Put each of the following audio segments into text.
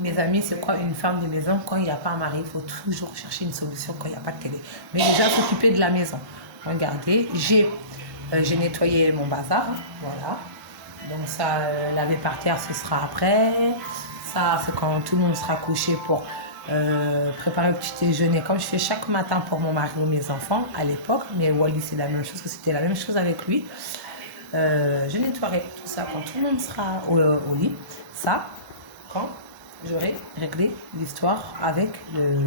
Mes amis, c'est quoi une femme de maison? Quand il n'y a pas un mari, il faut toujours chercher une solution quand il n'y a pas de télé. Mais déjà s'occuper de la maison. Regardez, j'ai nettoyé mon bazar. Voilà. Donc ça, laver par terre, ce sera après. Ça, c'est quand tout le monde sera couché pour préparer le petit déjeuner. Comme je fais chaque matin pour mon mari ou mes enfants à l'époque. Mais Wally, c'est la même chose, que c'était la même chose avec lui. Je nettoierai tout ça quand tout le monde sera au lit. Ça, quand j'aurai réglé l'histoire avec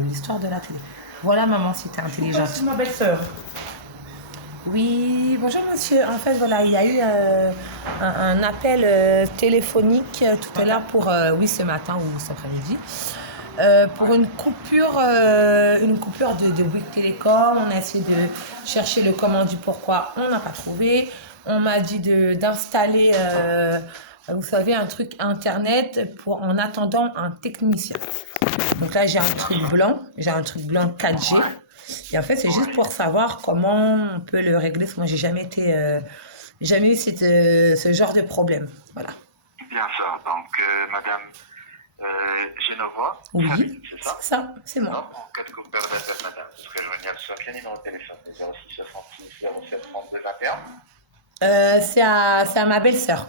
l'histoire de la télé. Voilà, maman, si t'es intelligente. C'est ma belle-sœur. Oui, bonjour monsieur. En fait, voilà, il y a eu un appel téléphonique tout à l'heure pour, oui, ce matin ou cet après-midi, pour une coupure de Bouygues Télécom. On a essayé de chercher le comment du pourquoi, on n'a pas trouvé. On m'a dit d'installer, vous savez, un truc internet pour en attendant un technicien. Donc là, j'ai un truc blanc 4G. Et en fait, c'est juste pour savoir comment on peut le régler, parce que moi, j'ai jamais eu ce genre de problème. Voilà. Bien sûr. Donc, Madame Genova, Oui, c'est ça? c'est ça, c'est moi. Non, en cas de coupure d'appel, Madame, serait joignable sur quel numéro de téléphone? 06 66 07 32 21. C'est à ma belle-sœur.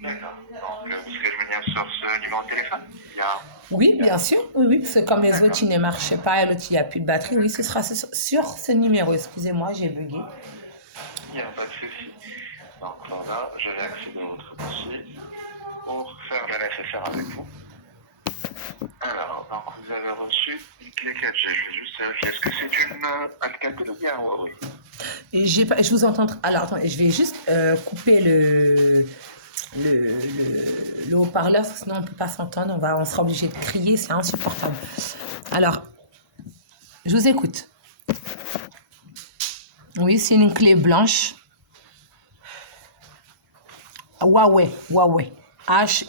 D'accord. Donc, vous serez joignable sur ce numéro de téléphone? Oui, bien sûr. Oui, parce que comme les autres, ils ne marchaient pas, et l'autre, il n'y a plus de batterie. Oui, ce sera sur ce numéro. Excusez-moi, j'ai bugué. Il n'y a pas de souci. Donc, voilà, je vais accéder à votre dossier pour faire le nécessaire avec vous. Alors, donc, vous avez reçu une clé 4G. Je vais juste vérifier. Est-ce que c'est une Alcatel ou bien Huawei? Je vous entends. Alors, attendez, je vais juste couper le haut-parleur, parce que sinon on ne peut pas s'entendre. On sera obligé de crier, c'est insupportable. Alors, je vous écoute. Oui, c'est une clé blanche. Huawei. Huawei. Est-ce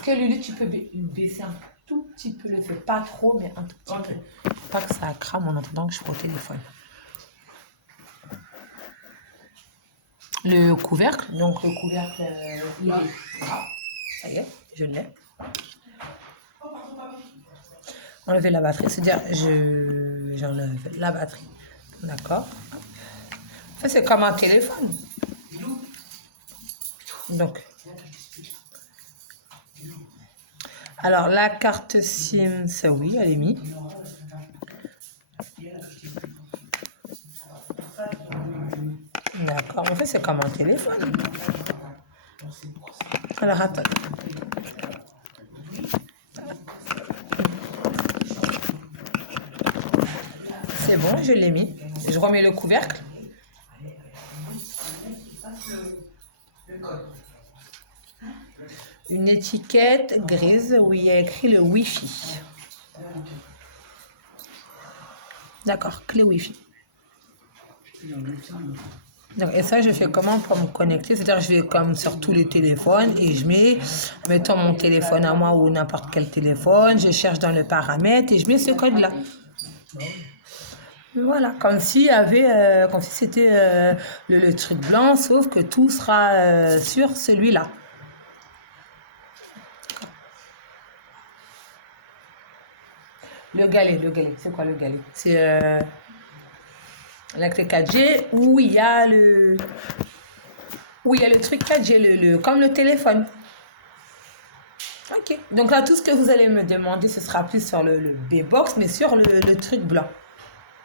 que Lulu, tu peux baisser un tout petit peu le feu? Pas trop, mais un tout petit peu. Pas que ça crame en entendant que je suis au téléphone. Le couvercle, donc le couvercle, il est... Ah, ça y est, je l'ai. Enlever la batterie, c'est-à-dire j'enlève la batterie. D'accord. En fait, c'est comme un téléphone. Donc, alors la carte SIM, ça oui, elle est mise. D'accord, en fait, c'est comme un téléphone. Alors, attends. C'est bon, je l'ai mis. Je remets le couvercle. Une étiquette grise où il y a écrit le Wi-Fi. D'accord, clé Wi-Fi. Donc, et ça, je fais comment pour me connecter? C'est-à-dire, je vais comme sur tous les téléphones et je mets, mettons mon téléphone à moi ou n'importe quel téléphone, je cherche dans le paramètre et je mets ce code-là. Voilà, comme s'il y avait, comme si c'était le truc blanc, sauf que tout sera sur celui-là. Le galet, c'est quoi le galet? C'est la clé 4G où il y a le truc 4G, comme le téléphone. Ok, donc là, tout ce que vous allez me demander, ce sera plus sur le B-Box, mais sur le truc blanc.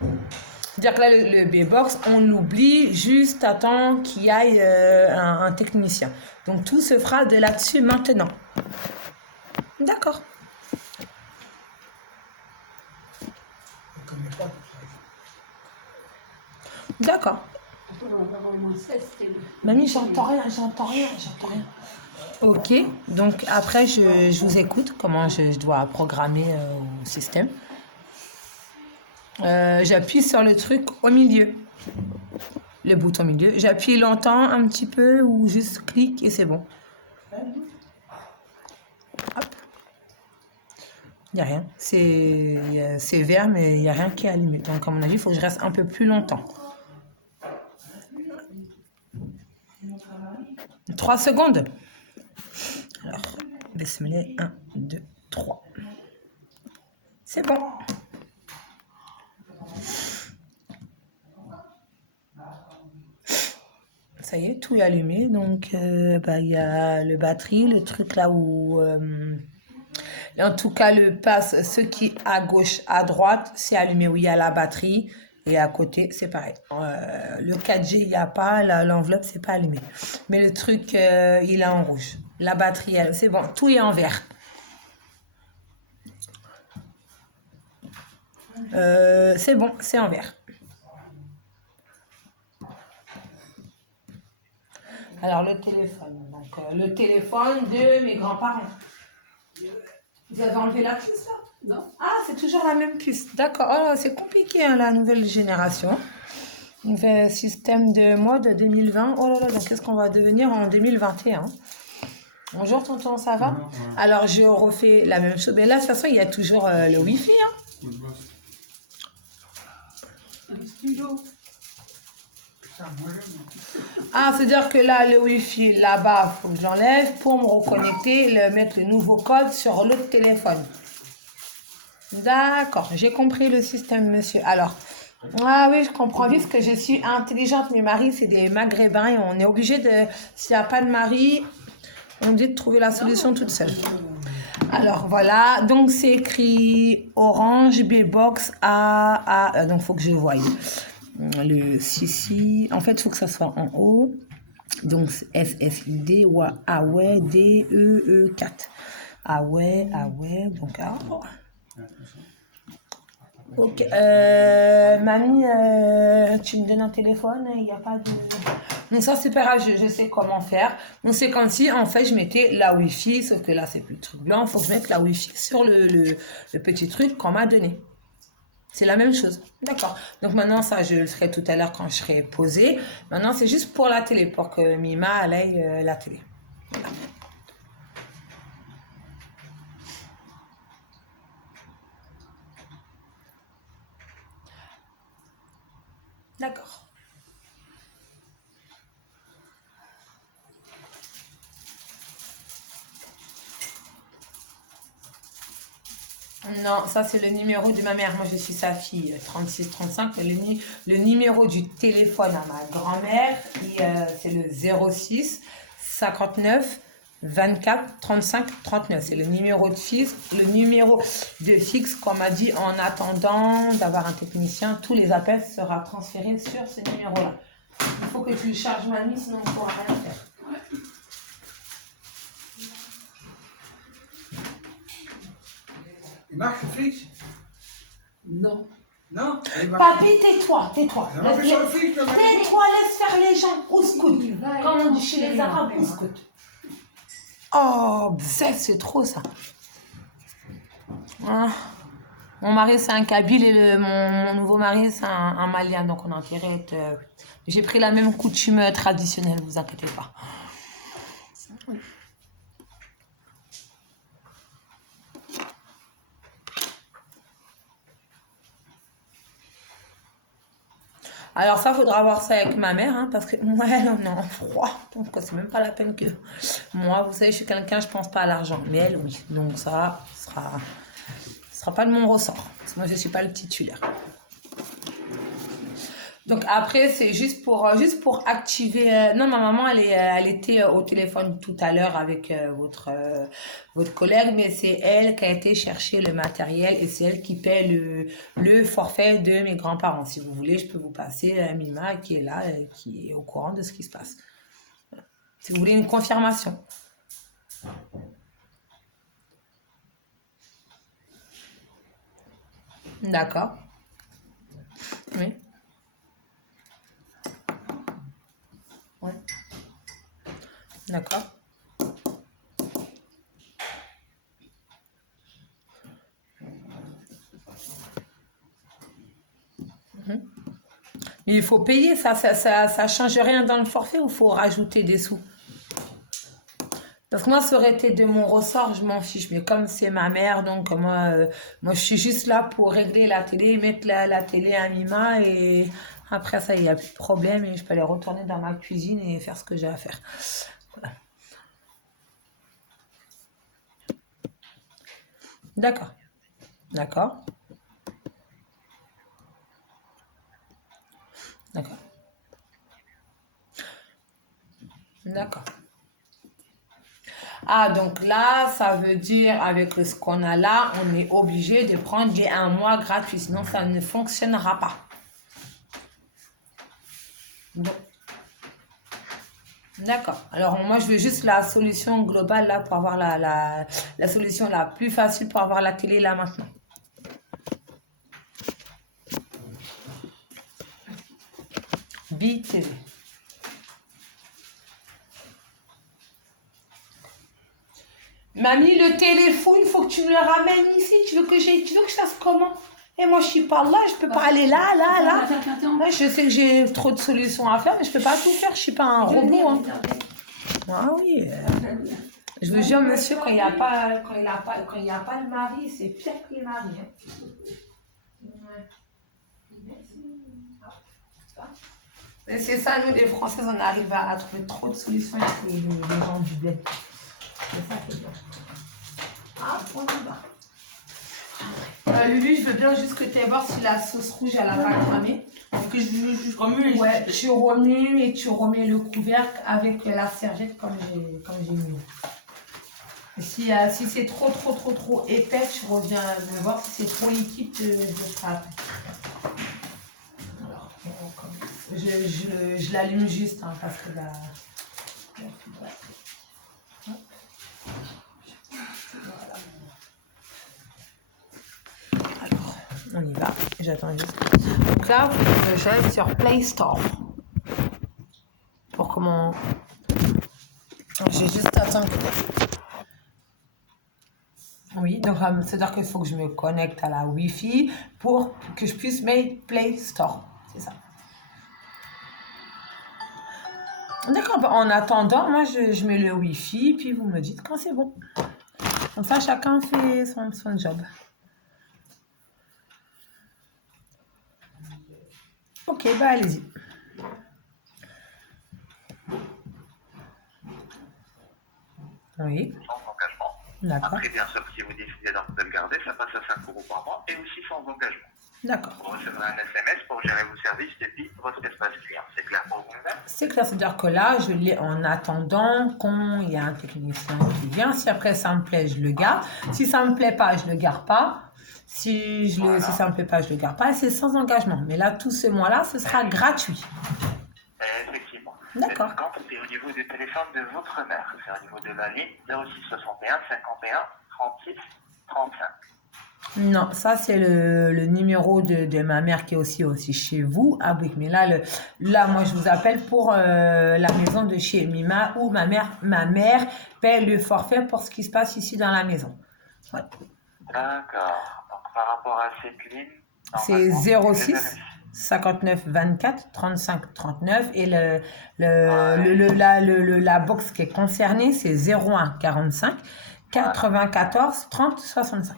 C'est-à-dire que là, le B-Box, on l'oublie juste à temps qu'il y aille un technicien. Donc, tout se fera de là-dessus maintenant. D'accord. D'accord. Mamie, j'entends rien. Ok, donc après, je vous écoute comment je dois programmer au système. J'appuie sur le truc au milieu. Le bouton au milieu. J'appuie longtemps, un petit peu, ou juste clic et c'est bon. Hop. Il n'y a rien. C'est vert, mais il n'y a rien qui est allumé. Donc, à mon avis, il faut que je reste un peu plus longtemps. 3 secondes. Alors, bismillah, 1, 2, 3. C'est bon. Ça y est, tout est allumé. Donc, il y a le batterie, le truc là où... et en tout cas, le pass, ce qui est à gauche, à droite, c'est allumé où il y a la batterie. Et à côté, c'est pareil. Le 4G, il n'y a pas. L'enveloppe, c'est pas allumé. Mais le truc, il est en rouge. La batterie, c'est bon. Tout est en vert. C'est bon, c'est en vert. Alors, le téléphone. Donc, le téléphone de mes grands-parents. Vous avez enlevé la puce, là? Non. Ah, c'est toujours la même puce. D'accord. Oh, c'est compliqué, hein, la nouvelle génération. Nouvel système de mode 2020. Oh là là, donc qu'est-ce qu'on va devenir en 2021? Bonjour, tonton, ça va? Alors, je refais la même chose. Mais là, de toute façon, il y a toujours le Wi-Fi, hein. Ah, c'est-à-dire que là, le Wi-Fi, là-bas, il faut que j'enlève pour me reconnecter, mettre le nouveau code sur l'autre téléphone. D'accord, j'ai compris le système, monsieur. Alors, ah oui, je comprends vite que je suis intelligente. Mes maris, c'est des maghrébins et on est obligé de... S'il n'y a pas de mari, on dit de trouver la solution toute seule. Alors, voilà. Donc, c'est écrit Orange, B-Box, A. Donc, il faut que je voie. Le Sissi. En fait, il faut que ça soit en haut. Donc, SSID, AWE, DEE 4. AWE. Donc, ok. Mamie, tu me donnes un téléphone, il n'y a pas de... Donc ça, c'est pas grave, je sais comment faire. Donc c'est comme si, en fait, je mettais la Wi-Fi, sauf que là, c'est plus le truc blanc. Il faut que je mette la Wi-Fi sur le petit truc qu'on m'a donné. C'est la même chose. D'accord. Donc maintenant, ça, je le ferai tout à l'heure quand je serai posée. Maintenant, c'est juste pour la télé, pour que Mima elle aille la télé. Voilà. D'accord. Non, ça c'est le numéro de ma mère. Moi je suis sa fille, 36-35. Le numéro du téléphone à ma grand-mère, c'est le 06 59 24 35 39. C'est le numéro de fixe qu'on m'a dit en attendant d'avoir un technicien. Tous les appels seront transférés sur ce numéro-là. Il faut que tu le charges, mamie, sinon on ne pourra rien faire. Il marche le fixe? Non. Non? Papy, tais-toi. Tais-toi, Tais-toi, laisse faire les gens. Ouscout. Comme on dit chez les Arabes, ouscout. Oh, bzef, c'est trop ça. Ah. Mon mari, c'est un Kabyle et mon nouveau mari, c'est un Malien. Donc, on a intérêt à être... J'ai pris la même coutume traditionnelle, vous inquiétez pas. Alors ça, faudra voir ça avec ma mère, hein, parce que moi, on est en froid, donc c'est même pas la peine que... Moi, vous savez, je suis quelqu'un, je pense pas à l'argent, mais elle, oui. Donc ça sera pas de mon ressort, parce que moi, je suis pas le titulaire. Donc après, c'est juste pour activer... Non, ma maman, elle était au téléphone tout à l'heure avec votre collègue, mais c'est elle qui a été chercher le matériel et c'est elle qui paie le forfait de mes grands-parents. Si vous voulez, je peux vous passer Mima qui est là, qui est au courant de ce qui se passe. Si vous voulez une confirmation. D'accord. Oui. Ouais. D'accord. Il faut payer, ça change rien dans le forfait ou il faut rajouter des sous? Parce que moi, ça aurait été de mon ressort, je m'en fiche. Mais comme c'est ma mère, donc moi, je suis juste là pour régler la télé, mettre la télé à Mima et Après ça, il n'y a plus de problème et je peux aller retourner dans ma cuisine et faire ce que j'ai à faire. Voilà. D'accord. D'accord. D'accord. D'accord. Ah, donc là, ça veut dire, avec ce qu'on a là, on est obligé de prendre des 1 mois gratuit, sinon ça ne fonctionnera pas. Donc, d'accord. Alors, moi, je veux juste la solution globale là pour avoir la solution la plus facile pour avoir la télé là maintenant. BTV. Mamie, le téléphone, il faut que tu me le ramènes ici. Tu veux que je fasse comment? Et moi, je suis pas là, je peux pas aller là. Ouais, je sais que j'ai trop de solutions à faire, mais je peux pas tout faire. Je suis pas un robot. Hein. Ah oui. Je vous jure, monsieur, quand il n'y a pas le mari, c'est pire que les maris. Hein. Et c'est ça, nous, les Françaises, on arrive à trouver trop de solutions avec les gens du bled. C'est ça qui est bien. Ah, on y va. Lulu, je veux bien juste que tu ailles voir si la sauce rouge, elle a pas cramé. Donc, je remue. Ouais, tu remues et tu remets le couvercle avec la serviette comme j'ai mis. Et si c'est trop épais, tu reviens me voir. Si c'est trop liquide, je ferai après. Alors, je l'allume juste hein, parce que la voilà. Alors, on y va. J'attends juste. Donc là, j'aille sur Play Store. Pour comment... J'ai juste attendu. Oui, donc c'est-à-dire qu'il faut que je me connecte à la Wi-Fi pour que je puisse mettre Play Store. C'est ça. D'accord, en attendant, moi je mets le Wi-Fi, puis vous me dites quand c'est bon. Comme ça, chacun fait son job. Ok, bah allez-y. Oui. Sans engagement. D'accord. Après, bien sûr, si vous décidez de le garder, ça passe à 5 € par mois et aussi sans engagement. D'accord. Vous recevrez un SMS pour gérer vos services depuis votre espace client. C'est clair pour vous, madame? C'est clair, c'est-à-dire que là, je l'ai en attendant qu'il y ait un technicien qui vient. Si après ça me plaît, je le garde. Si ça me plaît pas, je le garde pas. Si ça me plaît pas, je le garde pas. Et c'est sans engagement. Mais là, tout ce mois-là, ce sera gratuit. Effectivement. D'accord. Par contre, c'est au niveau du téléphone de votre mère. C'est au niveau de la ligne 06 61 51 36 35. Non, ça c'est le numéro de ma mère qui est aussi chez vous à Bouygues. Mais là, moi je vous appelle pour la maison de chez Mima où ma mère paie le forfait pour ce qui se passe ici dans la maison. Ouais. D'accord. Donc par rapport à cette ligne, c'est 06 59 24 35 39 et la box qui est concernée c'est 01 45 94 30 65.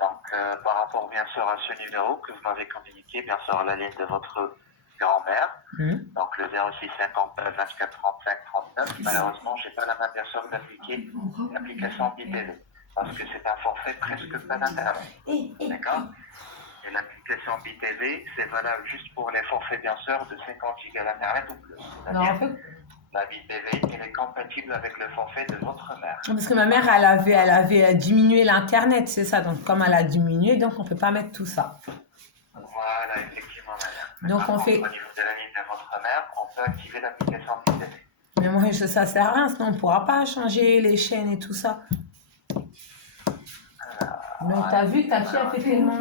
Donc, par rapport bien sûr à ce numéro que vous m'avez communiqué, bien sûr la ligne de votre grand-mère, donc le 06 59 24 35 39, malheureusement, je n'ai pas la main bien sûr d'appliquer l'application BTV, parce que c'est un forfait presque pas d'internet. D'accord? Et l'application BTV, c'est valable juste pour les forfaits bien sûr de 50 Go d'internet ou plus. Non, en fait... La BTV, elle est compatible avec le forfait de votre mère. Parce que ma mère, elle avait diminué l'Internet, c'est ça. Donc, comme elle a diminué, donc on ne peut pas mettre tout ça. Voilà, effectivement, madame. Donc, on fait... Au niveau de la ligne de votre mère, on peut activer l'application BTV. Mais moi, ça ne sert à rien, sinon on ne pourra pas changer les chaînes et tout ça. Donc, tu as vu, ta fille a fait tellement...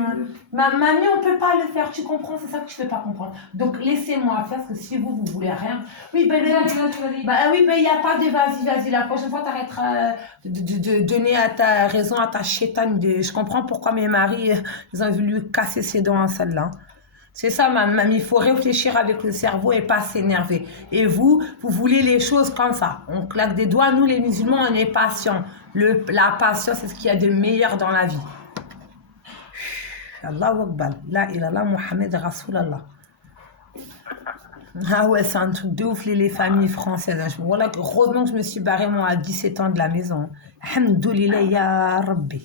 Mamie, on ne peut pas le faire, tu comprends? C'est ça que tu ne peux pas comprendre. Donc, laissez-moi faire, parce que si vous voulez rien... Oui, ben, il n'y a pas de vas-y. La prochaine fois, tu arrêteras de donner raison à ta chétane. Je comprends pourquoi mes maris, ils ont voulu casser ses dents à celle-là. C'est ça, mamie, il faut réfléchir avec le cerveau et pas s'énerver. Et vous voulez les choses comme ça. On claque des doigts, nous les musulmans, on est patients. La patience, c'est ce qu'il y a de meilleur dans la vie. Allahu Akbar. La ilaha Muhammad Rasulallah. Ah ouais, c'est un truc de ouf, les familles françaises. Voilà, heureusement que je me suis barrée, moi, à 17 ans de la maison. Alhamdoulilah, ya Rabbi.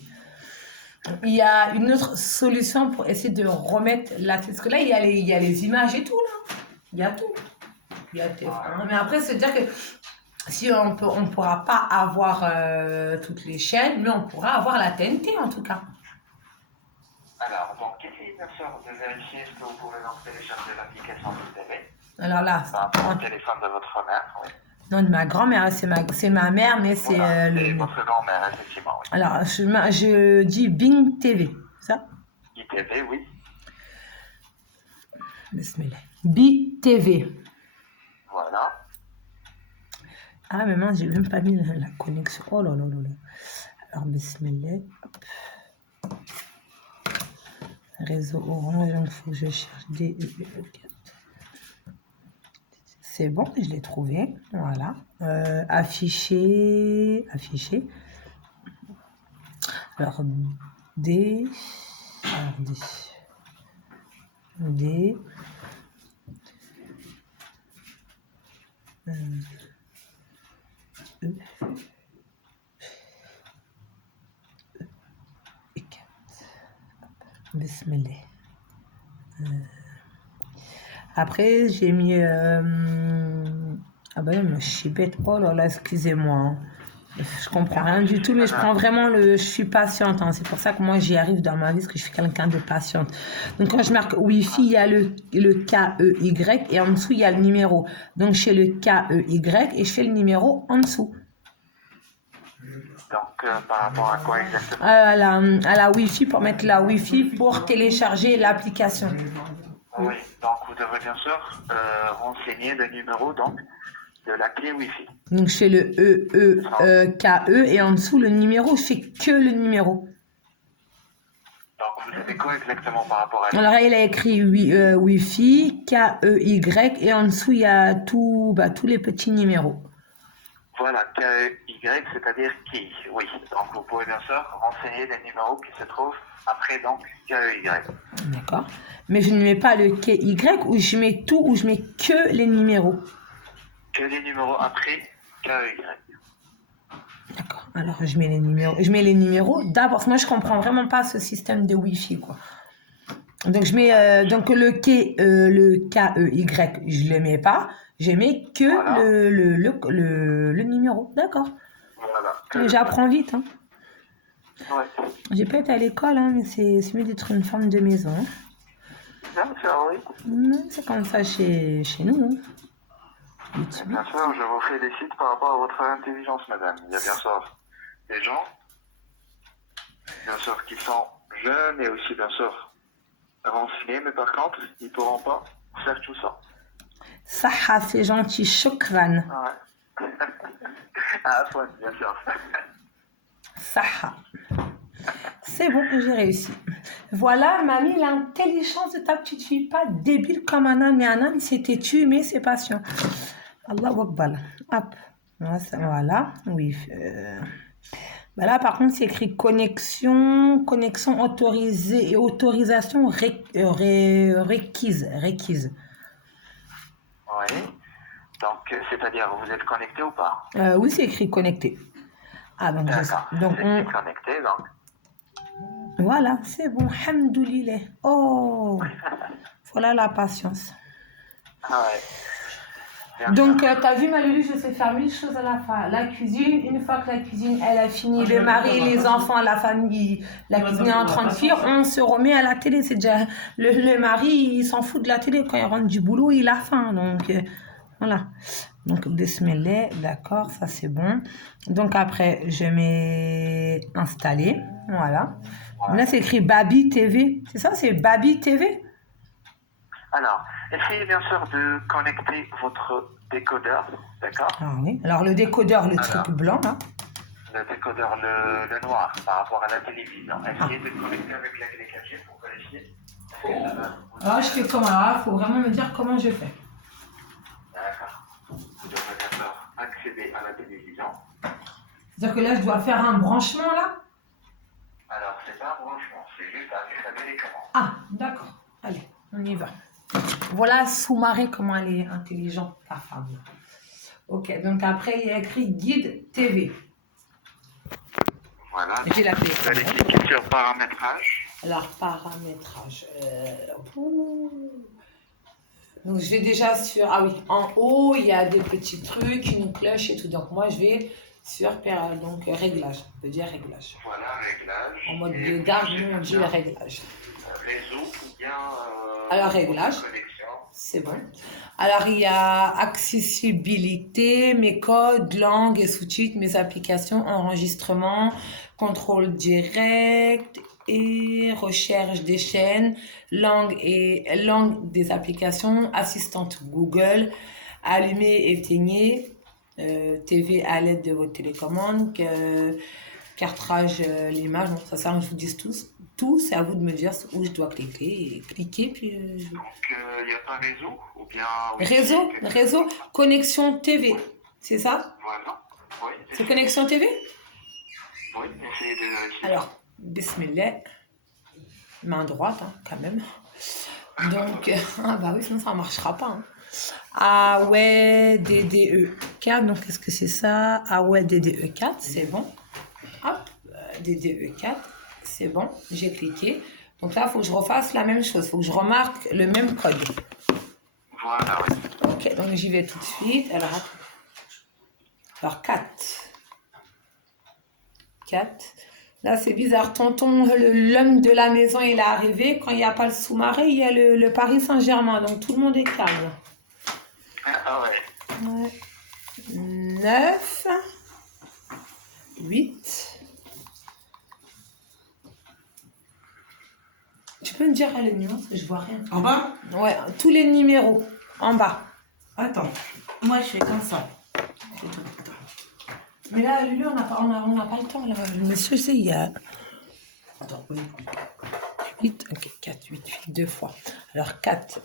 Il y a une autre solution pour essayer de remettre la tête. Parce que là, il y a les images et tout, là. Il y a tout. Il y a TF1. Mais après, c'est dire que si on pourra pas avoir toutes les chaînes, mais on pourra avoir la TNT, en tout cas. Alors, donc, essayez bien sûr de vérifier ce que vous pouvez donc télécharger l'application de TV. Alors là, Par rapport au téléphone de votre mère, oui. non, de ma grand-mère, c'est ma mère, mais c'est Voilà, c'est votre grand-mère, effectivement, oui. Alors, je dis Bing TV, ça? ITV, oui. Bismillah. BTV. Voilà. Ah, mais mince, j'ai même pas mis la connexion. Oh là là là là. Alors, Bismillah. Hop. Réseau Orange, il faut que je cherche des... C'est bon, je l'ai trouvé. Voilà. Afficher. Alors, D. Alors, D. E. Et 4. Bismillah. Après, j'ai mis... Ah ben, je suis bête. Oh là là, excusez-moi. Hein. Je comprends rien du tout, mais je prends vraiment je suis patiente. Hein. C'est pour ça que moi, j'y arrive dans ma vie, parce que je suis quelqu'un de patiente. Donc, quand je marque Wi-Fi, il y a le KEY et en dessous, il y a le numéro. Donc, je fais le KEY et je fais le numéro en dessous. Donc, par rapport à quoi exactement? À la Wi-Fi, pour mettre la Wi-Fi pour télécharger l'application. Oui, donc vous devrez bien sûr renseigner le numéro donc, de la clé Wi-Fi. Donc, je fais le KE et en dessous, le numéro, je fais que le numéro. Donc, vous savez quoi exactement par rapport à... Alors, il a écrit Wi-Fi, KEY, et en dessous, il y a tous les petits numéros. Voilà, KEY, c'est-à-dire qui, oui. Donc, vous pouvez bien sûr renseigner les numéros qui se trouvent après donc KEY. D'accord. Mais je ne mets pas le KY ou je mets tout ou je mets que les numéros. Que les numéros après KEY. D'accord. Alors, je mets les numéros d'abord. Parce que moi, je comprends vraiment pas ce système de Wi-Fi, quoi. Donc, je mets donc le KEY, je le mets pas. Je mets que Voilà. le numéro. D'accord. Voilà. J'apprends vite, hein. Ouais. J'ai pas été à l'école, hein, mais c'est mieux d'être une femme de maison. Hein. Bien sûr, oui. C'est comme ça chez nous. Hein. Bien sûr, je vous félicite par rapport à votre intelligence, madame. Il y a bien sûr des gens, bien sûr, qui sont jeunes et aussi, bien sûr, renseignés, mais par contre, ils ne pourront pas faire tout ça. Saha, c'est gentil, shukran. Ouais. Ah, ouais, bien sûr. Saha. C'est bon, j'ai réussi. Voilà, mamie, l'intelligence de ta petite fille, pas débile comme un âne, mais un âne s'est têtu, mais c'est patient. Allahu Akbar. Hop. Voilà, oui. Là, par contre, c'est écrit connexion autorisée et autorisation requise. Oui. Donc, c'est-à-dire, vous êtes connecté ou pas? Oui, c'est écrit connecté. Ah, donc, d'accord. Donc c'est connecté, donc. Voilà, c'est bon. Alhamdoulilah. Oh, voilà la patience. Ah ouais. Donc, tu as vu, Malulu, je sais faire mille choses à la fin. La cuisine, une fois que la cuisine, elle a fini, le mari, les enfants, la famille, la cuisine est en train de cuire, on se remet à la télé. C'est déjà, le mari, il s'en fout de la télé. Quand il rentre du boulot, il a faim. Donc, voilà. Donc, bismillah, d'accord, ça c'est bon. Donc, après, je mets installer. Voilà. Là, c'est écrit Baby TV. C'est ça, c'est Baby TV? Alors, essayez bien sûr de connecter votre décodeur, d'accord? Ah oui. Alors, le décodeur, le truc blanc, là. Le décodeur, le noir, par rapport à la télévision. Essayez de connecter avec la clé cachée pour vérifier. Alors, je fais comment? Il faut vraiment me dire comment je fais. D'accord. Vous devrez bien sûr accéder à la télévision. C'est-à-dire que là, je dois faire un branchement, là? Alors, c'est pas un branchement, c'est juste à la télécommande. Ah, d'accord. Allez, on y va. Voilà, sous-marin, comment elle est intelligente, ta femme. Ok, donc après, il y a écrit guide TV. Voilà. J'ai la clé. Vous allez cliquer sur paramétrage. Alors, paramétrage. Donc, je vais déjà sur... Ah oui, en haut, il y a des petits trucs, une cloche et tout. Donc, moi, je vais sur donc, réglage. On peut dire réglage. Voilà, réglage. En mode Et de garde, nous, on dit réglage. réseau ou bien Alors, réglage. connexion. C'est bon. Alors, il y a accessibilité, mes codes, langue et sous-titres, mes applications, enregistrement, contrôle direct et recherche des chaînes, langue des applications, assistante Google, allumer, éteigner, TV à l'aide de votre télécommande, cartrage l'image. Bon, ça sert, je vous dis tous. Tout, c'est à vous de me dire où je dois cliquer. Cliquer, puis Donc, il n'y a pas réseau ou bien... Réseau, connexion TV, c'est ça? Voilà. Oui. C'est connexion TV? Oui, essayez de vérifier. Alors, bismillah, main droite, hein, quand même. Donc, ah bah oui, sinon ça ne marchera pas. Hein. Ah ouais, DDE4, donc qu'est-ce que c'est ça? Ah ouais, DDE4, c'est bon. Hop, DDE4, c'est bon, j'ai cliqué. Donc là, il faut que je refasse la même chose, il faut que je remarque le même code. Voilà, oui. Ok, donc j'y vais tout de suite. Alors 4. Là, c'est bizarre. Tonton, l'homme de la maison, il est arrivé. Quand il n'y a pas le sous-marin, il y a le Paris Saint-Germain. Donc tout le monde est calme. Ah ouais. 9. 8. Tu peux me dire les numéros parce que je vois rien. En bas? Ouais, tous les numéros en bas. Attends. Moi, je fais comme ça. Mais là, Lulu, on n'a pas le temps. Là. Le monsieur, c'est il y a... Attends, oui. 8, ok, 4, 8, 8, deux fois. Alors 4,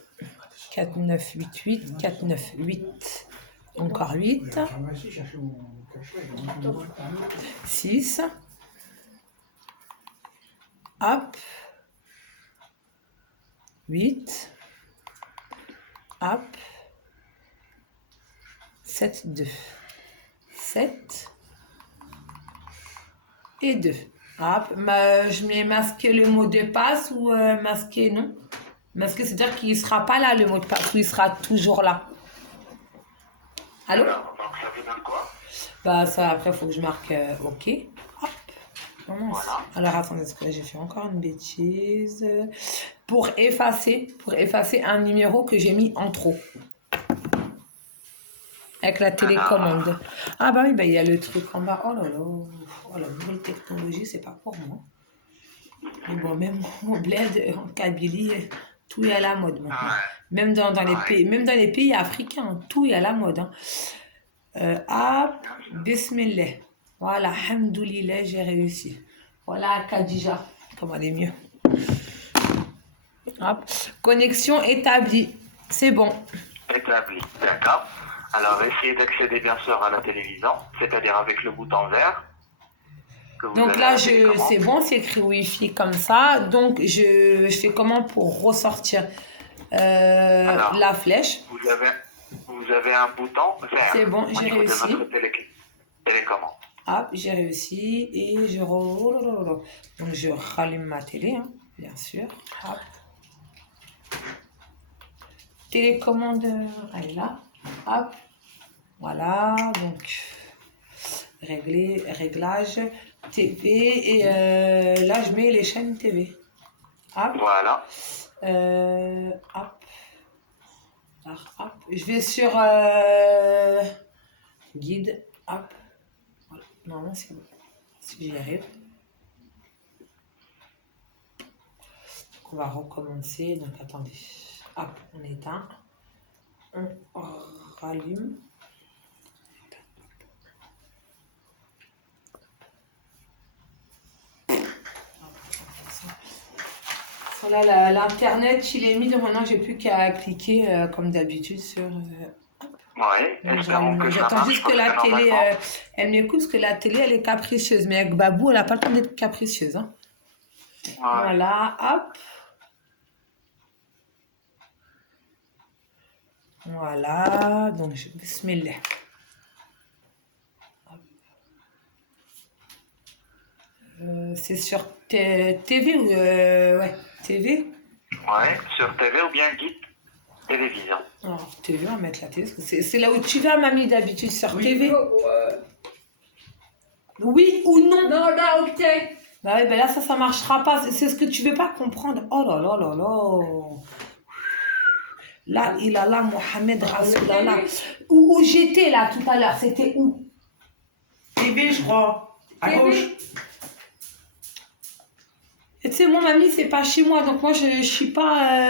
4, 9, 8, 8, 4, 9, 8. Encore 8. 6. Hop. 8. Hop. 7, 2. 7. Et 2. Hop. Je mets masquer le mot de passe ou masquer, non? Masquer, c'est-à-dire qu'il ne sera pas là, le mot de passe, ou il sera toujours là. Allô? Alors, donc ça vous donne quoi? Bah, ça, après, il faut que je marque OK. Hop. Voilà. Alors, attendez, est-ce que j'ai fait encore une bêtise? Pour effacer un numéro que j'ai mis en trop. Avec la télécommande. Ah bah oui, bah, il y a le truc en bas. Oh là là. Oh, la nouvelle technologie, c'est pas pour moi. Mais bon, même au bled, en Kabylie, tout est à la mode maintenant. Ouais. Même dans les pays africains, tout est à la mode. Hop, bismillah. Voilà, alhamdoulilah, j'ai réussi. Voilà, Khadija, comment elle est mieux. Hop, connexion établie. C'est bon. Établi, d'accord. Alors, essayez d'accéder bien sûr à la télévision, c'est-à-dire avec le bouton vert. Donc là, c'est bon, c'est écrit Wi-Fi comme ça. Donc, je fais comment pour ressortir Alors, la flèche? Vous avez un bouton vert. C'est bon, j'ai réussi. De votre télécommande. Hop, j'ai réussi et je... Donc, je rallume ma télé, hein, bien sûr. Hop. Télécommande, elle est là. Hop. Voilà, donc... réglage, TV, et là, je mets les chaînes TV. Hop. Voilà. Hop. Alors, hop. Je vais sur guide. Hop. Voilà. Normalement, c'est bon. Si j'y arrive. Donc, on va recommencer. Donc, attendez. Hop, on éteint. On rallume. Là, l'internet, il est mis, donc maintenant j'ai plus qu'à cliquer comme d'habitude sur. Oui, espérons que ça j'attends marche. juste que la télé, elle m'écoute parce que la télé, elle est capricieuse. Mais avec Babou, elle n'a pas le temps d'être capricieuse. Hein. Ouais. Voilà, hop. Voilà, donc bismillah. C'est sur TV ou ouais, TV. Ouais, sur TV ou bien guide télévision. Alors, TV, on va mettre la télé, parce que c'est là où tu vas, mamie, d'habitude, sur TV. Oui ou non? Non, là, ok. Bah oui, ben là, ça marchera pas. C'est ce que tu veux pas comprendre. Oh là là là là. Là, il a là, Mohamed Rasulallah. Où j'étais là tout à l'heure, c'était où? TV, je crois. À TV. gauche. Et tu sais, moi, mamie, c'est pas chez moi, donc moi, je suis pas.